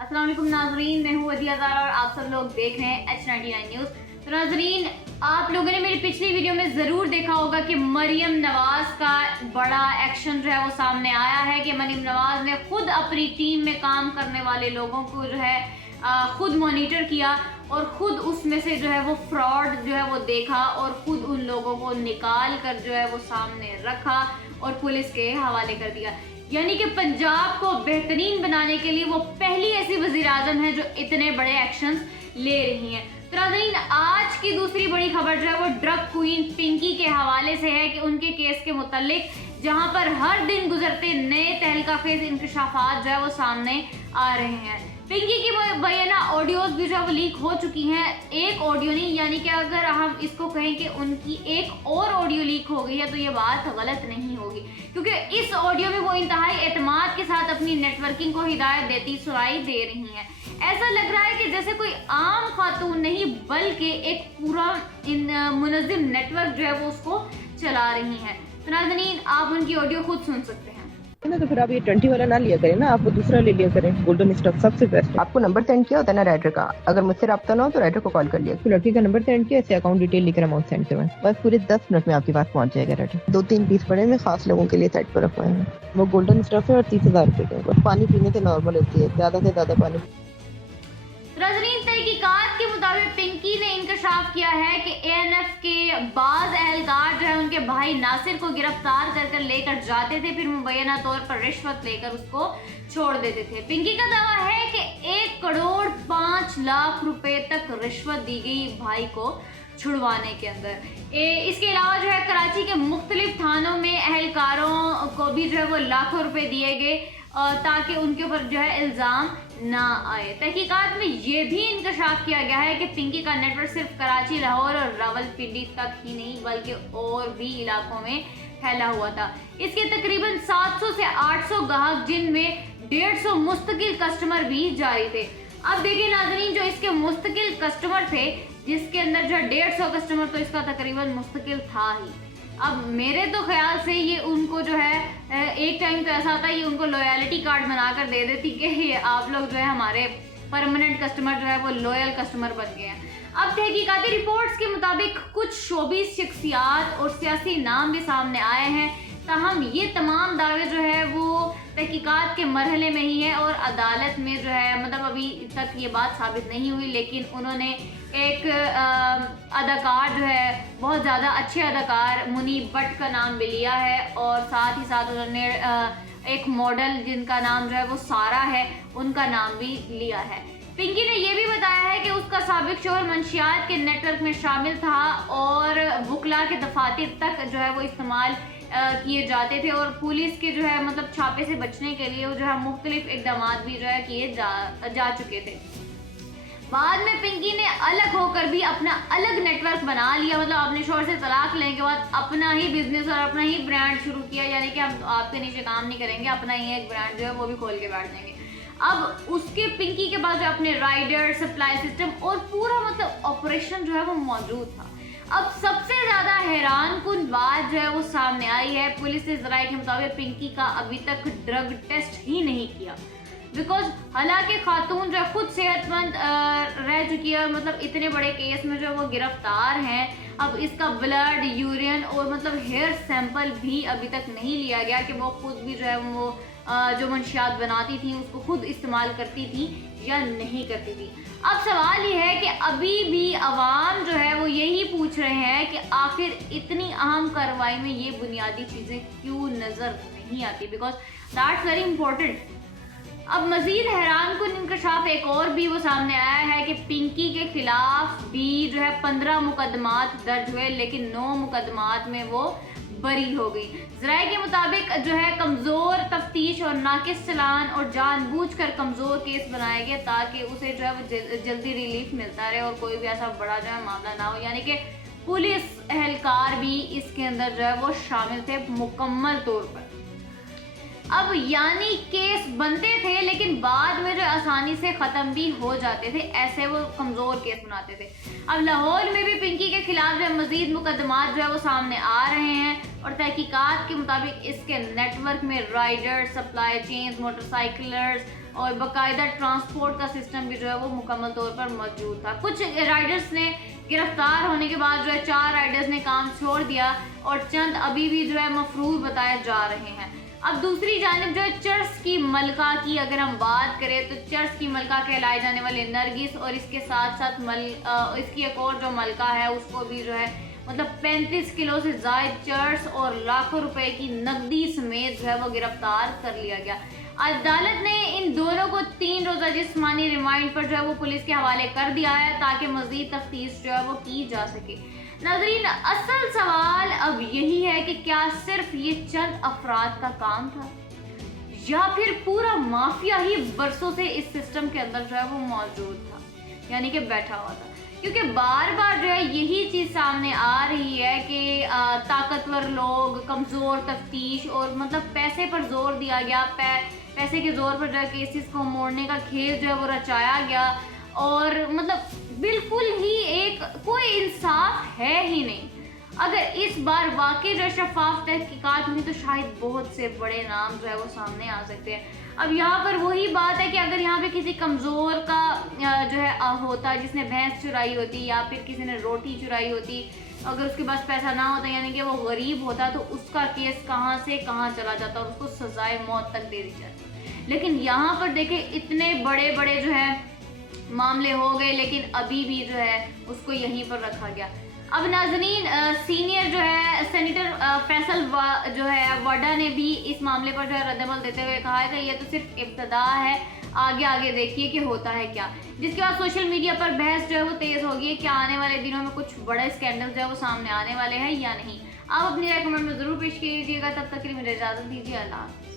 अस्सलाम वालेकुम नाजरीन, मैं हूँ अदिया ज़ारा और आप सब लोग देख रहे हैं H99 न्यूज़। तो नाजरीन, आप लोगों ने मेरी पिछली वीडियो में ज़रूर देखा होगा कि मरियम नवाज़ का बड़ा एक्शन जो है वो सामने आया है कि मरियम नवाज़ ने खुद अपनी टीम में काम करने वाले लोगों को जो है खुद मॉनिटर किया और खुद उसमें से जो है वो फ्रॉड जो है वो देखा और खुद उन लोगों को निकाल कर जो है वो सामने रखा और पुलिस के हवाले कर दिया। यानी कि पंजाब को बेहतरीन बनाने के लिए वो पहली ऐसी वज़ीर आज़म है जो इतने बड़े एक्शंस ले रही हैं। तो नाज़रीन, आज की दूसरी बड़ी खबर जो है वो ड्रग क्वीन पिंकी के हवाले से है कि उनके केस के मुतालिक जहां पर हर दिन गुजरते नए तहलका-खेज़ इंकशाफात जो है वो सामने आ रहे हैं। पिंकी की बयाना ऑडियोज भी जो है वो लीक हो चुकी हैं। एक ऑडियो नहीं, यानी कि अगर हम इसको कहें कि उनकी एक और ऑडियो लीक हो गई है तो ये बात गलत नहीं होगी, क्योंकि इस ऑडियो में वो इंतहाई एतमाद के साथ अपनी नेटवर्किंग को हिदायत देती सुनाई दे रही हैं। ऐसा लग रहा है कि जैसे कोई आम खातून नहीं बल्कि एक पूरा मुनज़्ज़म नेटवर्क जो है वो उसको चला रही हैं। तो नाज़रीन, आप उनकी ऑडियो खुद सुन सकते हैं। ना तो फिर आप ये 20 वाला ना लिया करें ना, आप वो दूसरा ले लिया करें। गोल्डन स्टॉक सबसे बेस्ट है। आपको नंबर सेंड किया होता है ना राइडर का, अगर मुझसे रब्ता ना हो तो राइडर को कॉल कर लिया। तो लड़की का नंबर सेंड किया, ऐसे अकाउंट डिटेल लेकर अमाउंट सेंड करवाएं। बस पूरे 10 मिनट में आपके पास पहुंच जाएगा राइडर। 2-3 पीस पड़े में खास लोगों के लिए सेट पर रखवाए हैं। वो गोल्डन स्टॉक है और 30,000 रुपए का। पानी पीने से नॉर्मल होती है, ज्यादा से ज्यादा पानी। नाज़रीन, तहकीकात के मुताबिक पिंकी ने इंकशाफ किया है कि एएनएफ के बाज एहलकार जो है उनके भाई नासिर को गिरफ्तार कर लेकर जाते थे, फिर मुबैना तौर पर रिश्वत लेकर उसको छोड़ देते थे। पिंकी का दावा है कि 1 करोड़ 5 लाख रुपए तक रिश्वत दी गई भाई को छुड़वाने के अंदर। इसके अलावा जो है कराची के मुख्तलिफ थानों में एहलकारों को भी जो है वो लाखों रुपए दिए गए ताकि उनके ऊपर जो है इल्ज़ाम ना आए। तहकीकात में ये भी इंकशाफ किया गया है कि पिंकी का नेटवर्क सिर्फ कराची, लाहौर और रावलपिंडी तक ही नहीं बल्कि और भी इलाकों में फैला हुआ था। इसके तकरीबन 700 से 800 गाहक, जिनमें 150 मुस्तकिल कस्टमर भी जारी थे। अब देखिए नाज़रीन, जो इसके मुस्तकिल कस्टमर थे, जिसके अंदर जो 150 कस्टमर, तो इसका तकरीबन मुस्तकिल था ही। अब मेरे तो ख्याल से ये उनको जो है एक टाइम तो ऐसा होता है ये उनको लॉयल्टी कार्ड बनाकर दे देती कि ये आप लोग जो है हमारे परमानेंट कस्टमर जो है वो लॉयल कस्टमर बन गए हैं। अब तहकीकाती रिपोर्ट्स के मुताबिक कुछ शोबीज़ शख्सियात और सियासी नाम भी सामने आए हैं, ताहम ये तमाम दावे जो है वो तहकीकात के मरहले में ही है और अदालत में जो है मतलब अभी तक ये बात साबित नहीं हुई। लेकिन उन्होंने एक अदाकार जो है, बहुत ज़्यादा अच्छे अदाकार मुनीब भट्ट का नाम भी लिया है और साथ ही साथ उन्होंने एक मॉडल जिनका नाम जो है वो सारा है, उनका नाम भी लिया है। पिंकी ने यह भी बताया है कि उसका साबिक शोहर मंशियात के नेटवर्क में शामिल था और वुकला के दफातर तक जो है वो इस्तेमाल किए जाते थे और पुलिस के जो है मतलब छापे से बचने के लिए जो है मुख्तलिफ इकदाम भी जो है किए जा चुके थे। बाद में पिंकी ने अलग होकर भी अपना अलग नेटवर्क बना लिया, मतलब अपने शोहर से तलाक लेने के बाद अपना ही बिजनेस और अपना ही ब्रांड शुरू किया, यानी कि हम आपके नीचे काम नहीं करेंगे, अपना ही एक ब्रांड जो है वो भी खोल के बैठ जाएंगे। अब उसके पिंकी के पास जो अपने राइडर, सप्लाई सिस्टम और पूरा मतलब ऑपरेशन जो है वो मौजूद था। अब सबसे ज़्यादा हैरानकुन बात जो है वो सामने आई है, पुलिस के ज़राए के मुताबिक पिंकी का अभी तक ड्रग टेस्ट ही नहीं किया, बिकॉज हालांकि खातून जो खुद सेहतमंद रह चुकी है और मतलब इतने बड़े केस में जो वो गिरफ्तार हैं। अब इसका ब्लड, यूरिन और मतलब हेयर सैंपल भी अभी तक नहीं लिया गया कि वो खुद भी जो है वो जो मंशियात बनाती थी उसको खुद इस्तेमाल करती थी या नहीं करती थी। अब सवाल ये है कि अभी भी अवाम जो है वो यही पूछ रहे हैं कि आखिर इतनी अहम कार्रवाई में ये बुनियादी चीज़ें क्यों नज़र नहीं आती, बिकॉज दैट्स वेरी इंपॉर्टेंट। अब मजीद हैरानकुन इंकशाफ एक और भी वो सामने आया है कि पिंकी के खिलाफ भी जो है 15 मुकदमात दर्ज हुए, लेकिन 9 मुकदमात में वो बरी हो गई। ज़राए के मुताबिक जो है कमज़ोर तफ्तीश और नाकिस चलान और जानबूझकर कमज़ोर केस बनाए गए ताकि उसे जो है वो जल्दी रिलीफ मिलता रहे और कोई भी ऐसा बड़ा जो है मामला ना हो, यानी कि पुलिस एहलकार भी इसके अंदर जो है वो शामिल थे मुकम्मल तौर पर। अब यानी केस बनते थे लेकिन बाद में जो आसानी से ख़त्म भी हो जाते थे, ऐसे वो कमज़ोर केस बनाते थे। अब लाहौर में भी पिंकी के खिलाफ जो है मज़ीद मुकदमात जो है वो सामने आ रहे हैं और तहकीकात के मुताबिक इसके नेटवर्क में राइडर, सप्लाई चेन्स, मोटरसाइकिलर्स और बाकायदा ट्रांसपोर्ट का सिस्टम भी जो है वो मुकम्मल तौर पर मौजूद था। कुछ राइडर्स ने गिरफ्तार होने के बाद जो है 4 राइडर्स ने काम छोड़ दिया और चंद अभी भी जो है मफरूर बताए जा रहे हैं। अब दूसरी जानिब जो है चर्च की मलका की अगर हम बात करें तो चर्च की मलका कहलाए जाने वाले नरगिस और इसके साथ साथ इसकी एक और जो मलका है उसको भी जो है मतलब 35 किलो से ज़ायद चर्च और लाखों रुपए की नकदी समेत जो है वो गिरफ्तार कर लिया गया। अदालत ने इन दोनों को 3 रोज़ा जिस्मानी रिमांड पर जो है वो पुलिस के हवाले कर दिया है ताकि मज़ीद तफ्तीश जो है वो की जा सके। नाज़रीन, असल सवाल अब यही है कि क्या सिर्फ ये चंद अफराद का काम था या फिर पूरा माफिया ही बरसों से इस सिस्टम के अंदर जो है वो मौजूद था, यानी कि बैठा हुआ था। क्योंकि बार बार जो है यही चीज़ सामने आ रही है कि ताकतवर लोग, कमज़ोर तफ्तीश और मतलब पैसे पर जोर दिया गया, पैसे के जोर पर जो है केसेस को मोड़ने का खेल जो है वो रचाया गया और मतलब बिल्कुल ही एक कोई इंसाफ है ही नहीं। अगर इस बार वाकई जो शफाफ तहकीकात हुई तो शायद बहुत से बड़े नाम जो है वो सामने आ सकते हैं। अब यहाँ पर वही बात है कि अगर यहाँ पे किसी कमज़ोर का जो है होता जिसने भैंस चुराई होती या फिर किसी ने रोटी चुराई होती, अगर उसके पास पैसा ना होता यानी कि वो गरीब होता तो उसका केस कहाँ से कहाँ चला जाता और उसको सजाए मौत तक दे दी जाती। लेकिन यहाँ पर देखें इतने बड़े बड़े जो है मामले हो गए लेकिन अभी भी जो है उसको यहीं पर रखा गया। अब नाज़रीन, सीनियर जो है सेनेटर फैसल जो है वाडा ने भी इस मामले पर जो है रद्दमल देते हुए कहा है कि ये तो सिर्फ इब्तदा है, आगे आगे देखिए कि होता है क्या। जिसके बाद सोशल मीडिया पर बहस जो है वो तेज़ होगी कि आने वाले दिनों में कुछ बड़े स्कैंडल जो है वो सामने आने वाले हैं या नहीं। आप अपनी राय कमेंट में ज़रूर पेश कीजिएगा। तब तक के लिए मुझे इजाज़त दीजिए। अल्लाह।